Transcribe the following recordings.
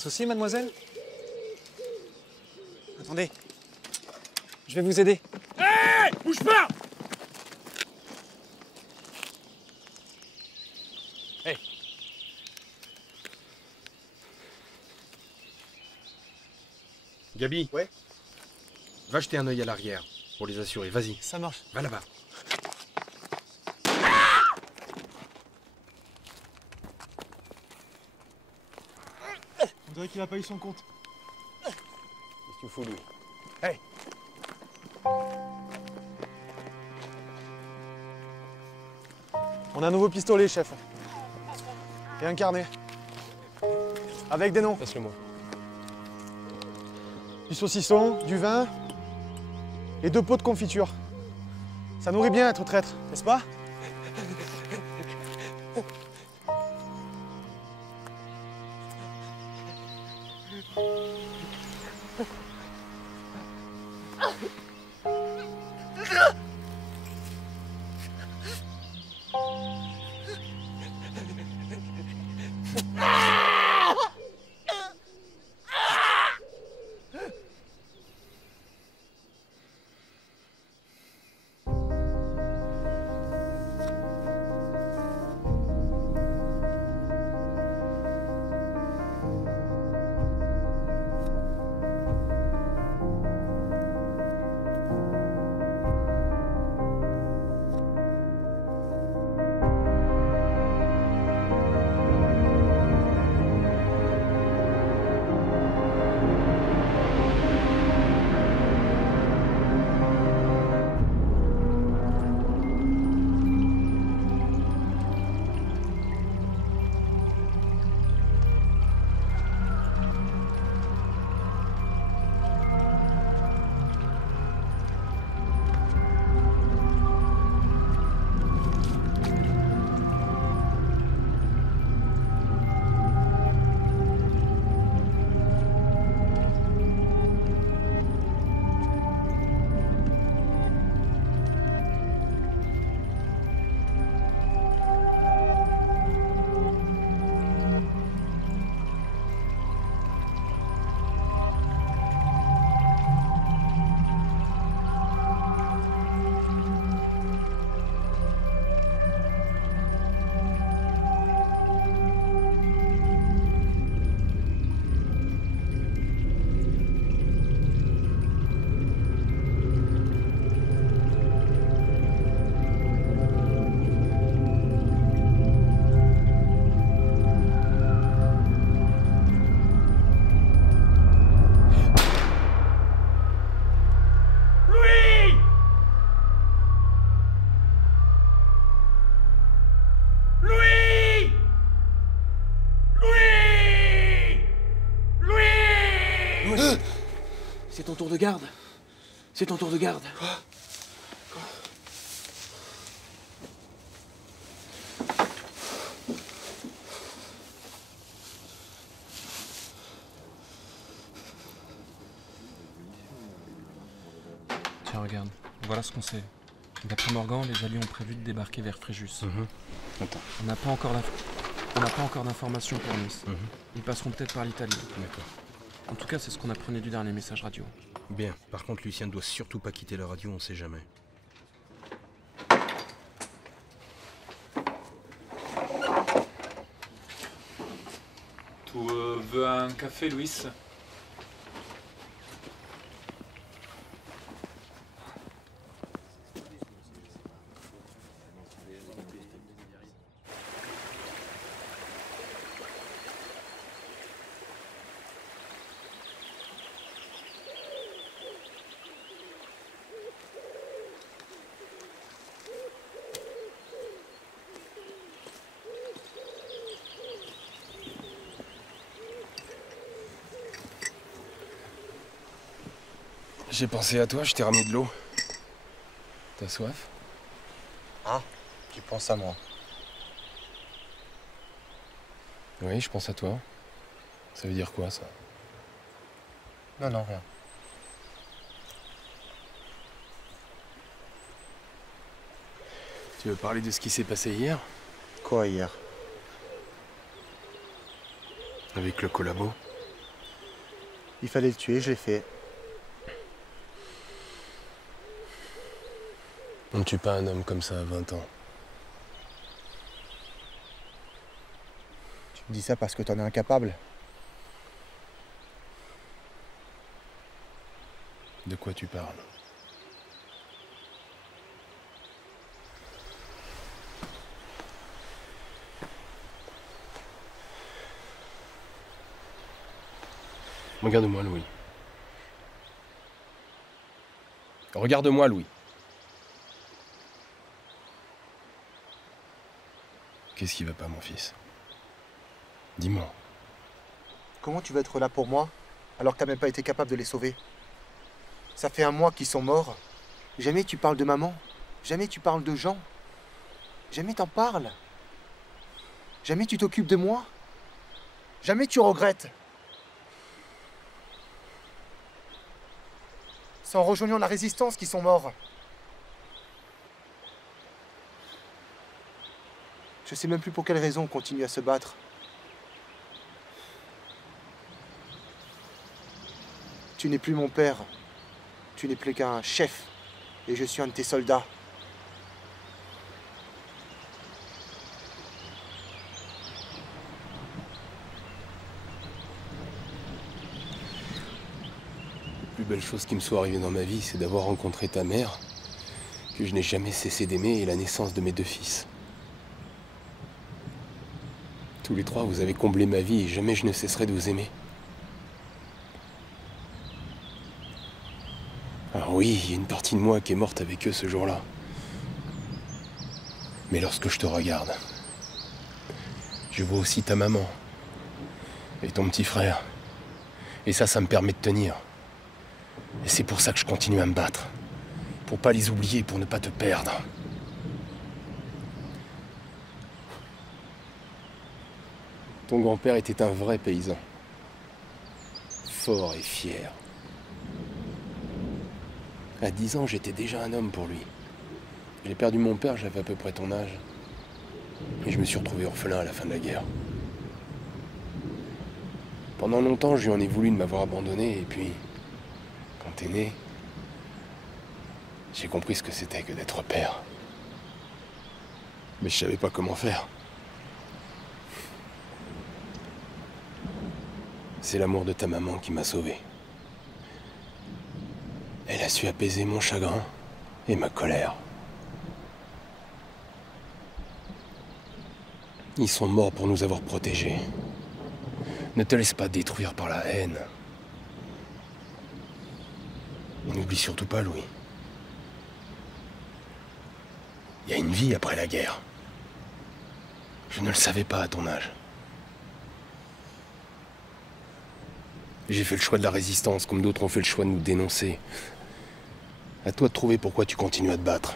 souci, mademoiselle? Attendez. Je vais vous aider. Hé, bouge pas! Hey. Gabi. Ouais. Va jeter un œil à l'arrière, pour les assurer. Vas-y. Ça marche. Va là-bas. On dirait qu'il a pas eu son compte. Qu'est-ce que tu fous, lui? Hey. On a un nouveau pistolet, chef. Et un carnet. Avec des noms. Passe-le-moi. Du saucisson, du vin et 2 pots de confiture. Ça nourrit bien être traître, n'est-ce pas? C'est ton tour de garde. C'est ton tour de garde. Tiens, regarde, voilà ce qu'on sait. D'après Morgan, les Alliés ont prévu de débarquer vers Fréjus. Attends. On n'a pas encore d'informations pour Nice. Ils passeront peut-être par l'Italie. D'accord. En tout cas, c'est ce qu'on apprenait du dernier message radio. Bien. Par contre, Lucien ne doit surtout pas quitter la radio, on sait jamais. Tu veux un café, Louis? J'ai pensé à toi, je t'ai ramené de l'eau. T'as soif? Ah, tu penses à moi? Oui, je pense à toi. Ça veut dire quoi, ça? Non, non, rien. Tu veux parler de ce qui s'est passé hier? Quoi hier? Avec le collabo? Il fallait le tuer, je l'ai fait. On ne tue pas un homme comme ça à 20 ans. Tu me dis ça parce que t'en es incapable. De quoi tu parles? Regarde-moi, Louis. Regarde-moi, Louis. Qu'est-ce qui va pas, mon fils? Dis-moi. Comment tu vas être là pour moi, alors que t'as même pas été capable de les sauver? Ça fait un mois qu'ils sont morts. Jamais tu parles de maman. Jamais tu parles de Jean. Jamais t'en parles. Jamais tu t'occupes de moi. Jamais tu regrettes. C'est en rejoignant la résistance qu'ils sont morts. Je sais même plus pour quelle raison on continue à se battre. Tu n'es plus mon père. Tu n'es plus qu'un chef. Et je suis un de tes soldats. La plus belle chose qui me soit arrivée dans ma vie, c'est d'avoir rencontré ta mère, que je n'ai jamais cessé d'aimer, et la naissance de mes 2 fils. Tous les 3, vous avez comblé ma vie et jamais je ne cesserai de vous aimer. Alors oui, il y a une partie de moi qui est morte avec eux ce jour-là. Mais lorsque je te regarde, je vois aussi ta maman et ton petit frère. Et ça me permet de tenir. Et c'est pour ça que je continue à me battre. Pour pas les oublier, pour ne pas te perdre. Ton grand-père était un vrai paysan. Fort et fier. À 10 ans, j'étais déjà un homme pour lui. J'ai perdu mon père, j'avais à peu près ton âge. Et je me suis retrouvé orphelin à la fin de la guerre. Pendant longtemps, je lui en ai voulu de m'avoir abandonné, et puis, quand t'es né, j'ai compris ce que c'était que d'être père. Mais je savais pas comment faire. C'est l'amour de ta maman qui m'a sauvé. Elle a su apaiser mon chagrin et ma colère. Ils sont morts pour nous avoir protégés. Ne te laisse pas détruire par la haine. Et n'oublie surtout pas, Louis. Il y a une vie après la guerre. Je ne le savais pas à ton âge. J'ai fait le choix de la résistance, comme d'autres ont fait le choix de nous dénoncer. À toi de trouver pourquoi tu continues à te battre.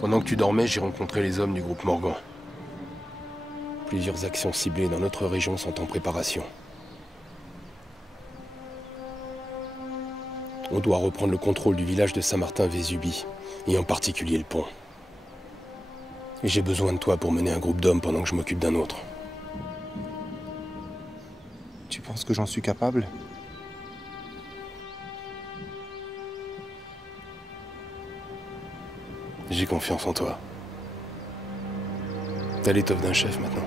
Pendant que tu dormais, j'ai rencontré les hommes du groupe Morgan. Plusieurs actions ciblées dans notre région sont en préparation. On doit reprendre le contrôle du village de Saint-Martin-Vésubie, et en particulier le pont. Et j'ai besoin de toi pour mener un groupe d'hommes pendant que je m'occupe d'un autre. Tu penses que j'en suis capable? J'ai confiance en toi. T'as l'étoffe d'un chef maintenant.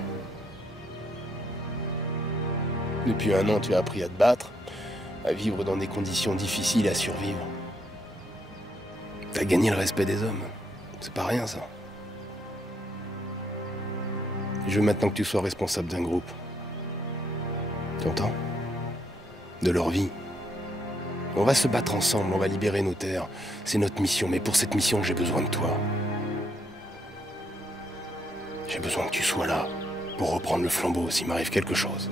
Depuis 1 an, tu as appris à te battre, à vivre dans des conditions difficiles, à survivre. T'as gagné le respect des hommes. C'est pas rien, ça. Je veux maintenant que tu sois responsable d'un groupe. Tu entends? De leur vie. On va se battre ensemble, on va libérer nos terres. C'est notre mission, mais pour cette mission, j'ai besoin de toi. J'ai besoin que tu sois là, pour reprendre le flambeau s'il m'arrive quelque chose.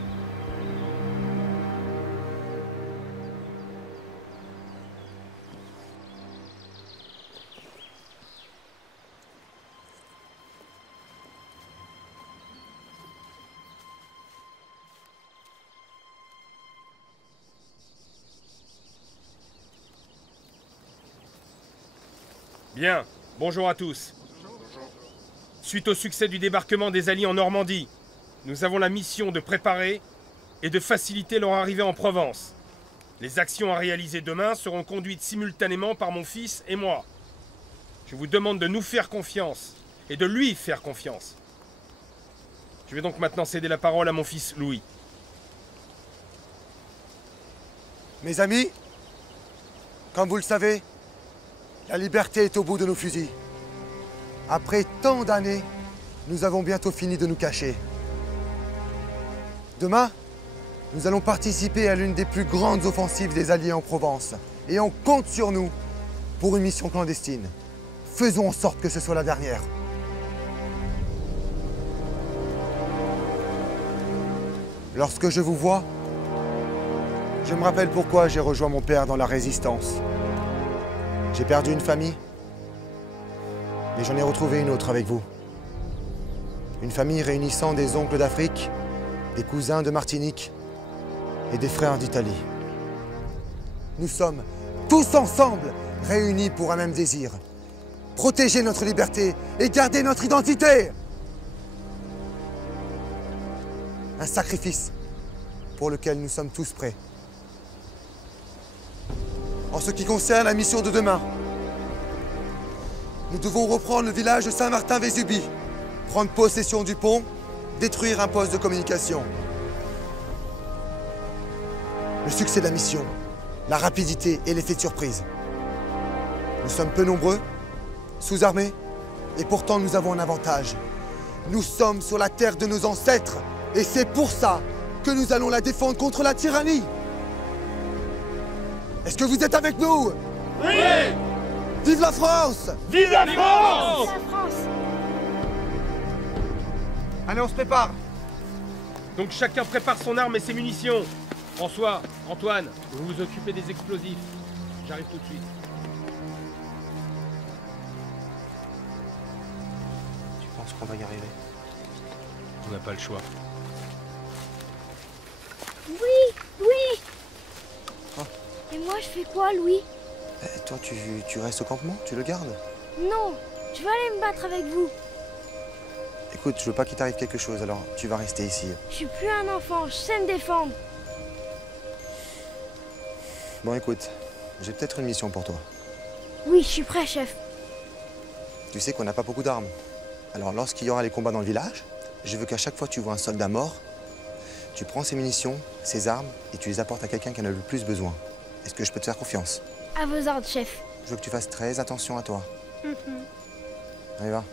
Bien, bonjour à tous. Suite au succès du débarquement des Alliés en Normandie, nous avons la mission de préparer et de faciliter leur arrivée en Provence. Les actions à réaliser demain seront conduites simultanément par mon fils et moi. Je vous demande de nous faire confiance et de lui faire confiance. Je vais donc maintenant céder la parole à mon fils Louis. Mes amis, comme vous le savez, la liberté est au bout de nos fusils. Après tant d'années, nous avons bientôt fini de nous cacher. Demain, nous allons participer à l'une des plus grandes offensives des Alliés en Provence. Et on compte sur nous pour une mission clandestine. Faisons en sorte que ce soit la dernière. Lorsque je vous vois, je me rappelle pourquoi j'ai rejoint mon père dans la Résistance. J'ai perdu une famille, mais j'en ai retrouvé une autre avec vous. Une famille réunissant des oncles d'Afrique, des cousins de Martinique et des frères d'Italie. Nous sommes tous ensemble réunis pour un même désir. Protéger notre liberté et garder notre identité. Un sacrifice pour lequel nous sommes tous prêts. En ce qui concerne la mission de demain, nous devons reprendre le village de Saint-Martin-Vésubie, prendre possession du pont, détruire un poste de communication. Le succès de la mission, la rapidité et l'effet de surprise. Nous sommes peu nombreux, sous-armés, et pourtant nous avons un avantage. Nous sommes sur la terre de nos ancêtres, et c'est pour ça que nous allons la défendre contre la tyrannie. Est-ce que vous êtes avec nous? Oui! Vive la France! Vive la France! La France! Allez, on se prépare. Donc chacun prépare son arme et ses munitions. François, Antoine, vous vous occupez des explosifs. J'arrive tout de suite. Tu penses qu'on va y arriver? On n'a pas le choix. Oui! Oui! Ah. Et moi, je fais quoi, Louis? Toi, tu restes au campement? Tu le gardes? Non! Je vais aller me battre avec vous. Écoute, je veux pas qu'il t'arrive quelque chose, alors tu vas rester ici. Je suis plus un enfant, je sais me défendre. Bon, écoute, j'ai peut-être une mission pour toi. Oui, je suis prêt, chef. Tu sais qu'on n'a pas beaucoup d'armes. Alors, lorsqu'il y aura les combats dans le village, je veux qu'à chaque fois que tu vois un soldat mort, tu prends ses munitions, ses armes, et tu les apportes à quelqu'un qui en a le plus besoin. Est-ce que je peux te faire confiance? À vos ordres, chef. Je veux que tu fasses très attention à toi. Allez, va.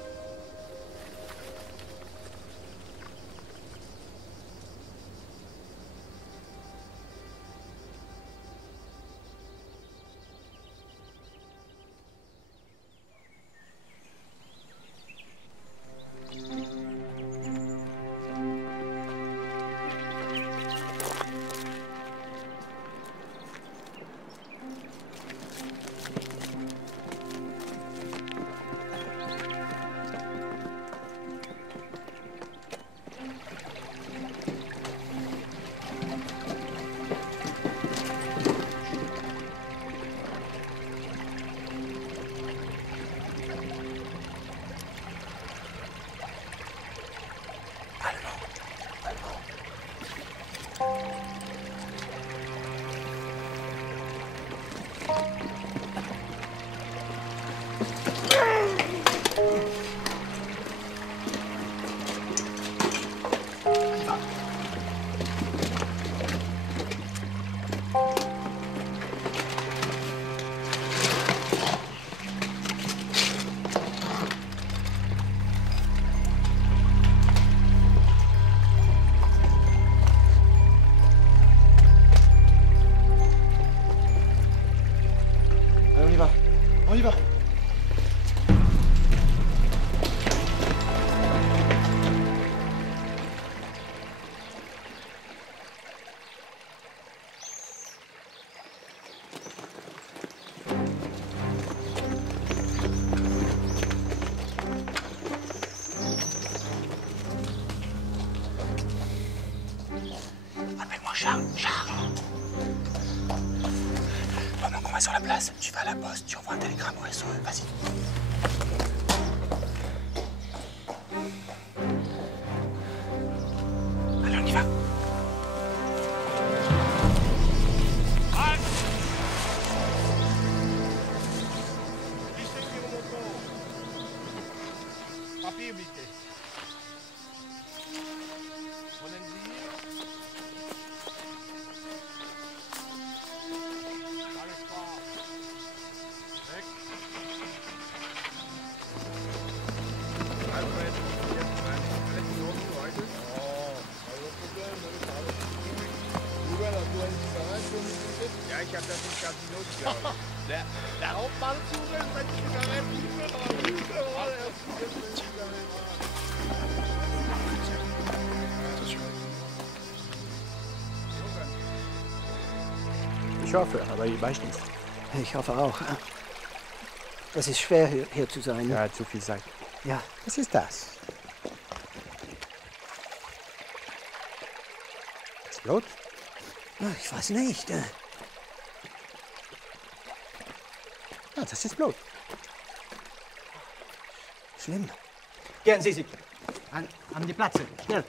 Allez, on y va. On y va. Appelle-moi Charles. Charles. Pendant qu'on Attends-moi sur la place. Tu vas à la poste, tu envoies un télégramme au SOE. Vas-y. Allez, on y va. Papier bitte. Wollen Sie hier? Alles klar. Weg. Alfred, jetzt alles in Ordnung heute? Oh, also Problem, das ist alles gut. Ruben, hast du eine Zigarette für mich bitte? Ja, ich hab das im Casino gehabt. Der Hauptmann zu, wenn es Zigaretten gibt, aber nicht gerade erst Ich hoffe, aber ich weiß nicht. Ich hoffe auch. Es ist schwer, hier zu sein. Ja, zu viel Zeit. Ja. Was ist das? Das Blut? Ich weiß nicht. Ja, das ist Blut. Schlimm. Gehen Sie sich. An die Plätze. Schnell.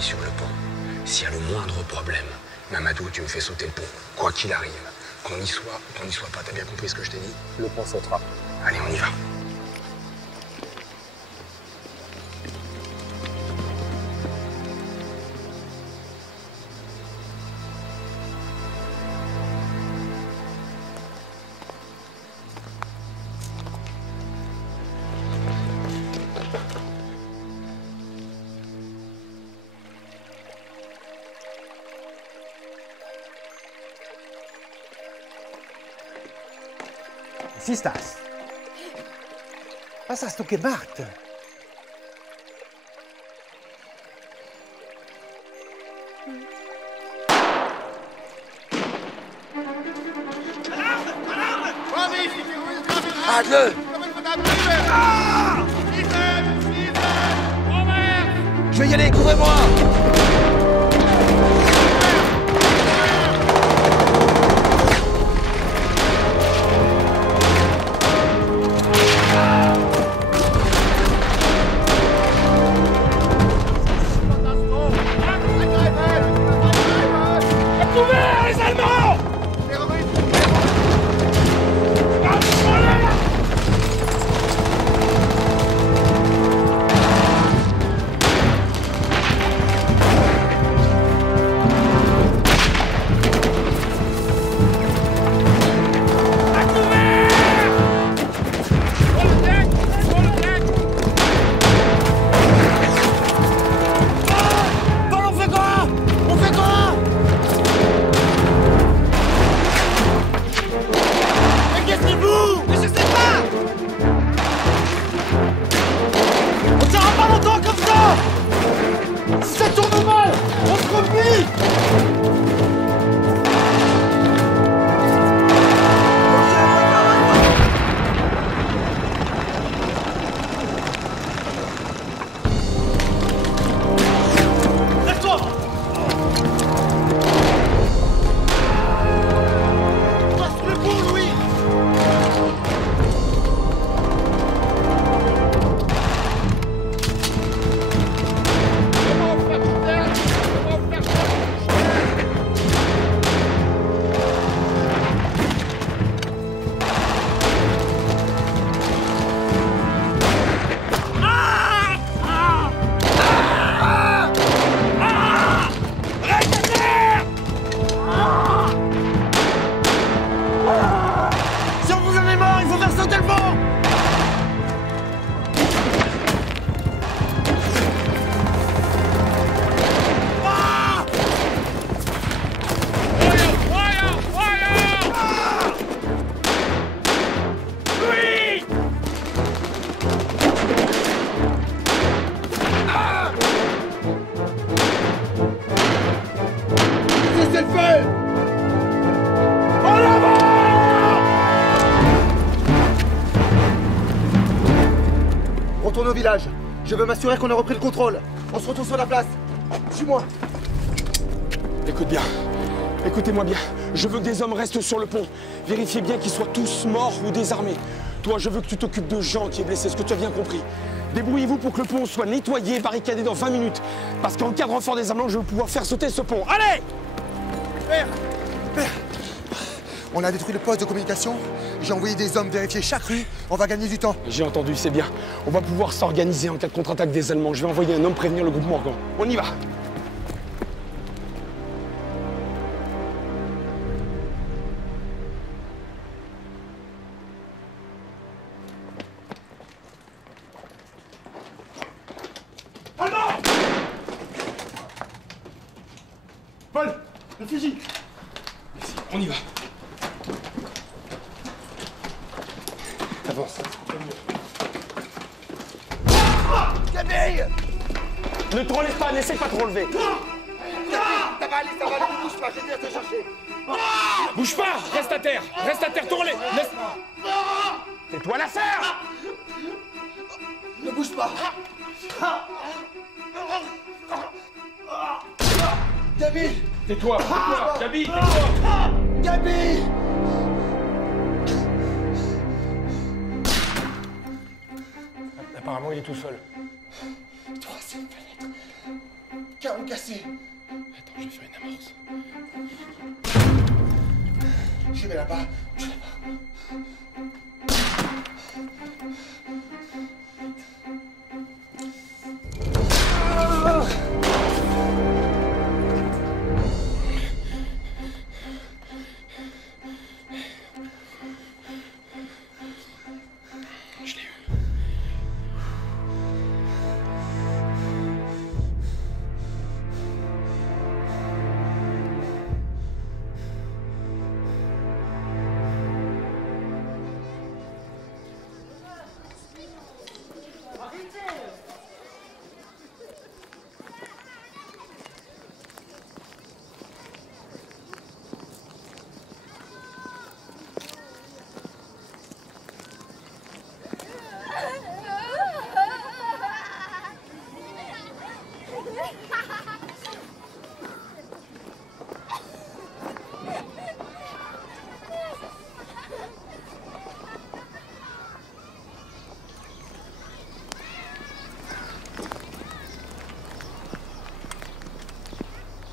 Sur le pont. S'il y a le moindre problème, Mamadou, tu me fais sauter le pont, quoi qu'il arrive. Qu'on y soit pas, t'as bien compris ce que je t'ai dit? Le pont sautera. Allez, on y va. Was ist das? Was hast du gemacht? Arrête-le! Je vais y aller, couvrez-moi! village. Je veux m'assurer qu'on a repris le contrôle. On se retrouve sur la place. Suis-moi. Écoute bien. Écoutez-moi bien. Je veux que des hommes restent sur le pont. Vérifiez bien qu'ils soient tous morts ou désarmés. Toi, je veux que tu t'occupes de Jean qui est blessé, ce que tu as bien compris. Débrouillez-vous pour que le pont soit nettoyé et barricadé dans 20 minutes. Parce qu'en cas de renfort des Allemands, je vais pouvoir faire sauter ce pont. Allez! Père! On a détruit le poste de communication. J'ai envoyé des hommes vérifier chaque rue. On va gagner du temps. J'ai entendu, c'est bien. On va pouvoir s'organiser en cas de contre-attaque des Allemands. Je vais envoyer un homme prévenir le groupe Morgan. On y va! Paul! Le fusil! On y va. Avance. Camille! Ne te relève pas, n'essaie pas de te relever. Ça va aller, bouge pas, j'ai bien te chercher. Bouge pas, reste à terre, te relève. Laisse... Tais-toi la serre! Ne bouge pas. Gabi! Tais-toi, Gabi, tais-toi! Gabi! Apparemment, il est tout seul. Troisième fenêtre. Carreau cassé. Attends, je vais faire une amorce. Je vais là-bas. Je l'ai eu.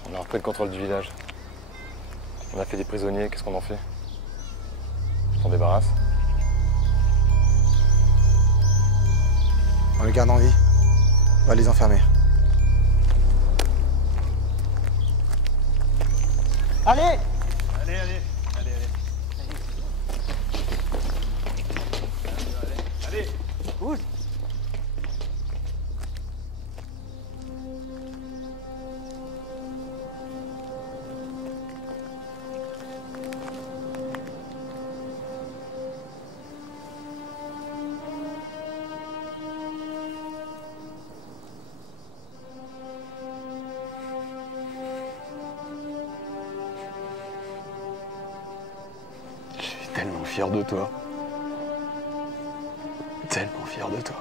On a repris le contrôle du village. On a fait des prisonniers, qu'est-ce qu'on en fait? On s'en débarrasse? On les garde en vie. On va les enfermer. Allez! Allez! Bouge! Je suis tellement fier de toi. Tellement fier de toi.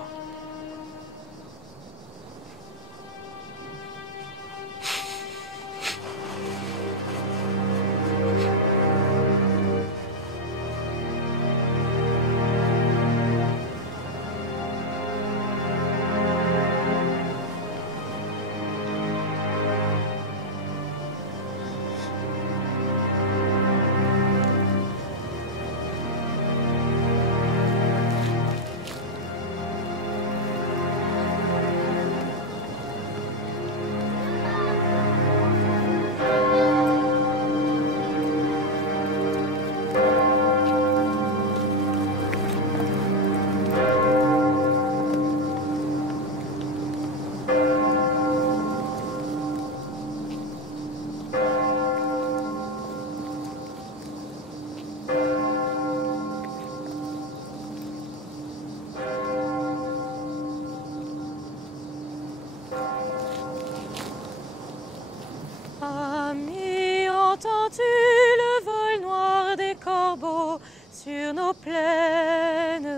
Ami, entends-tu le vol noir des corbeaux sur nos plaines?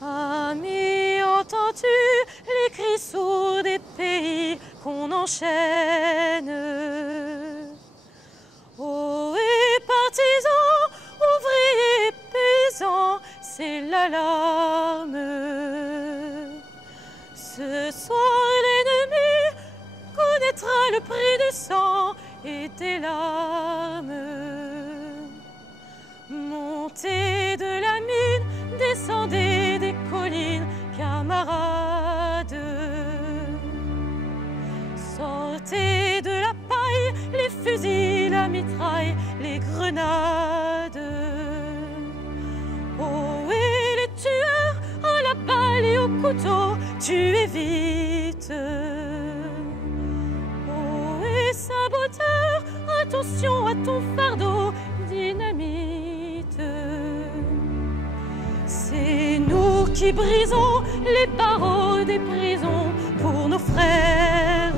Ami, vois-tu les cris sourds des pays qu'on enchaîne? Oh, et partisans, ouvriers, paysans, c'est l'alarme. Ce soir, l'ennemi connaîtra le prix du sang et des larmes. Montez de la mine, descendez des collines, camarades. Sortez de la paille, les fusils, la mitraille, les grenades. Oh, et les tueurs, à la balle et au couteau, tuez vite. Oh, et saboteur, attention à ton fardeau, dynamite. C'est nous qui brisons les barreaux des prisons pour nos frères.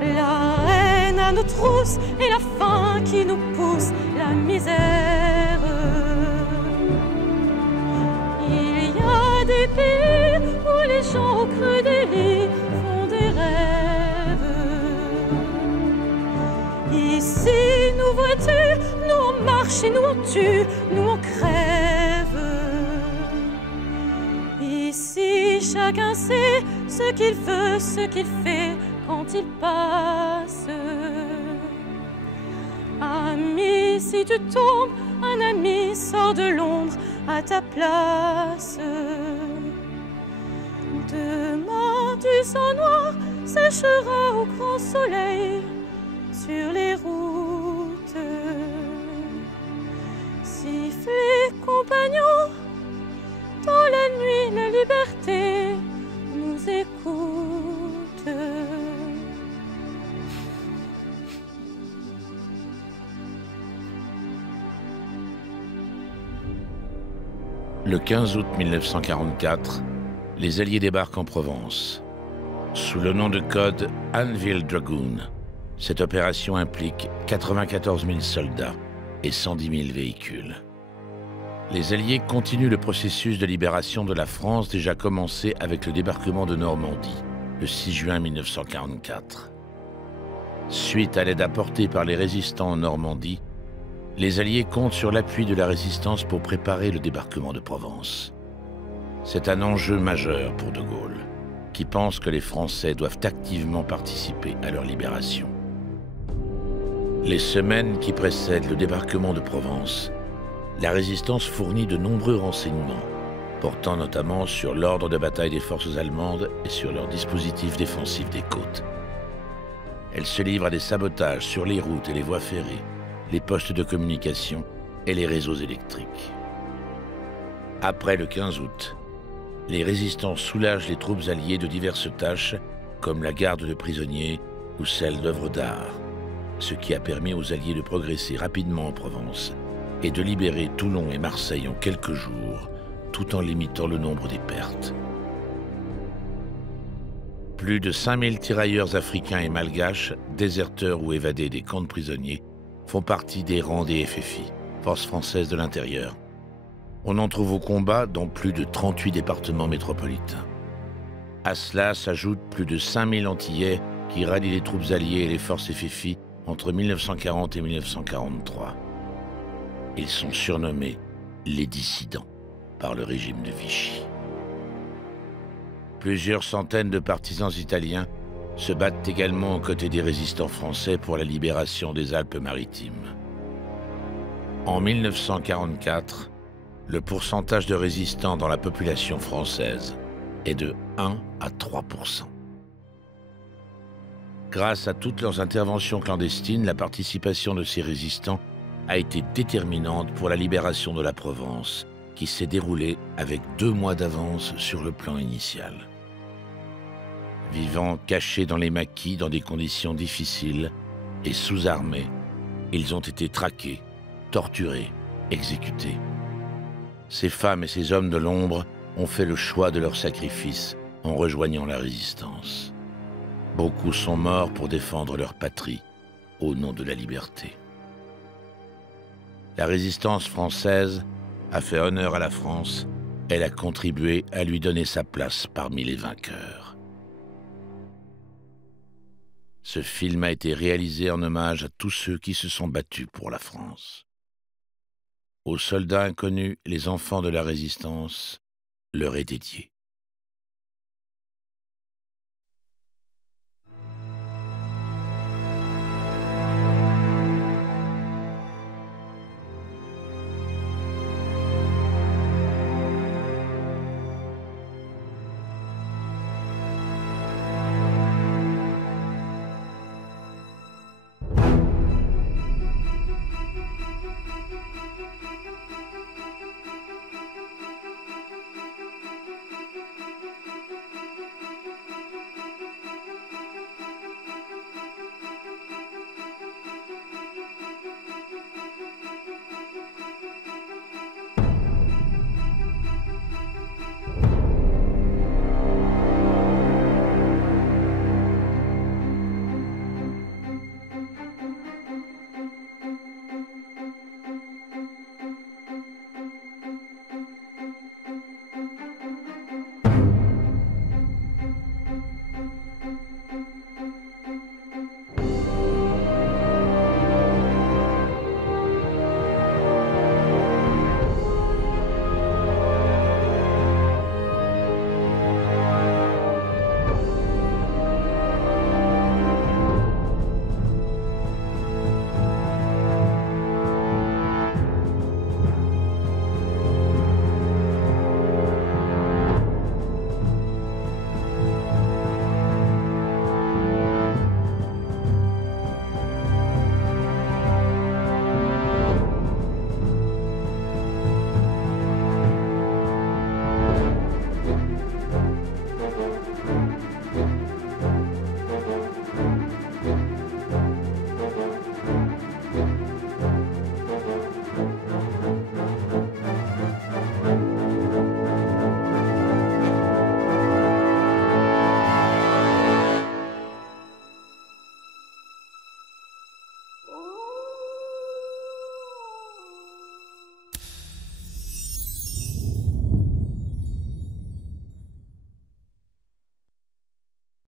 La haine à nos trousses et la faim qui nous pousse, la misère. Il y a des pays où les gens au creux des lits font des rêves. Ici, nous vois-tu, nous on marche et nous on tue, nous on crève. Ici, chacun sait ce qu'il veut, ce qu'il fait quand il passe. Ami, si tu tombes, un ami sort de l'ombre à ta place. Demain, du sang noir séchera au grand soleil sur les routes. Sifflez, compagnons, dans la nuit, la liberté nous écoute. Le 15 août 1944, les Alliés débarquent en Provence. Sous le nom de code Anvil Dragoon, cette opération implique 94 000 soldats et 110 000 véhicules. Les Alliés continuent le processus de libération de la France déjà commencé avec le débarquement de Normandie, le 6 juin 1944. Suite à l'aide apportée par les résistants en Normandie, les Alliés comptent sur l'appui de la résistance pour préparer le débarquement de Provence. C'est un enjeu majeur pour De Gaulle, qui pense que les Français doivent activement participer à leur libération. Les semaines qui précèdent le débarquement de Provence, la résistance fournit de nombreux renseignements, portant notamment sur l'ordre de bataille des forces allemandes et sur leur dispositif défensif des côtes. Elle se livre à des sabotages sur les routes et les voies ferrées, les postes de communication et les réseaux électriques. Après le 15 août, les résistants soulagent les troupes alliées de diverses tâches, comme la garde de prisonniers ou celle d'œuvres d'art, ce qui a permis aux Alliés de progresser rapidement en Provence et de libérer Toulon et Marseille en quelques jours, tout en limitant le nombre des pertes. Plus de 5000 tirailleurs africains et malgaches, déserteurs ou évadés des camps de prisonniers, font partie des rangs des FFI, Forces françaises de l'intérieur. On en trouve au combat dans plus de 38 départements métropolitains. À cela s'ajoutent plus de 5000 Antillais qui rallient les troupes alliées et les forces FFI entre 1940 et 1943. Ils sont surnommés les dissidents par le régime de Vichy. Plusieurs centaines de partisans italiens se battent également aux côtés des résistants français pour la libération des Alpes-Maritimes. En 1944, le pourcentage de résistants dans la population française est de 1 à 3%. Grâce à toutes leurs interventions clandestines, la participation de ces résistants a été déterminante pour la libération de la Provence, qui s'est déroulée avec 2 mois d'avance sur le plan initial. Vivant cachés dans les maquis dans des conditions difficiles et sous-armés, ils ont été traqués, torturés, exécutés. Ces femmes et ces hommes de l'ombre ont fait le choix de leur sacrifice en rejoignant la résistance. Beaucoup sont morts pour défendre leur patrie au nom de la liberté. La résistance française a fait honneur à la France elle a contribué à lui donner sa place parmi les vainqueurs. Ce film a été réalisé en hommage à tous ceux qui se sont battus pour la France. Aux soldats inconnus, les enfants de la Résistance, leur est dédié.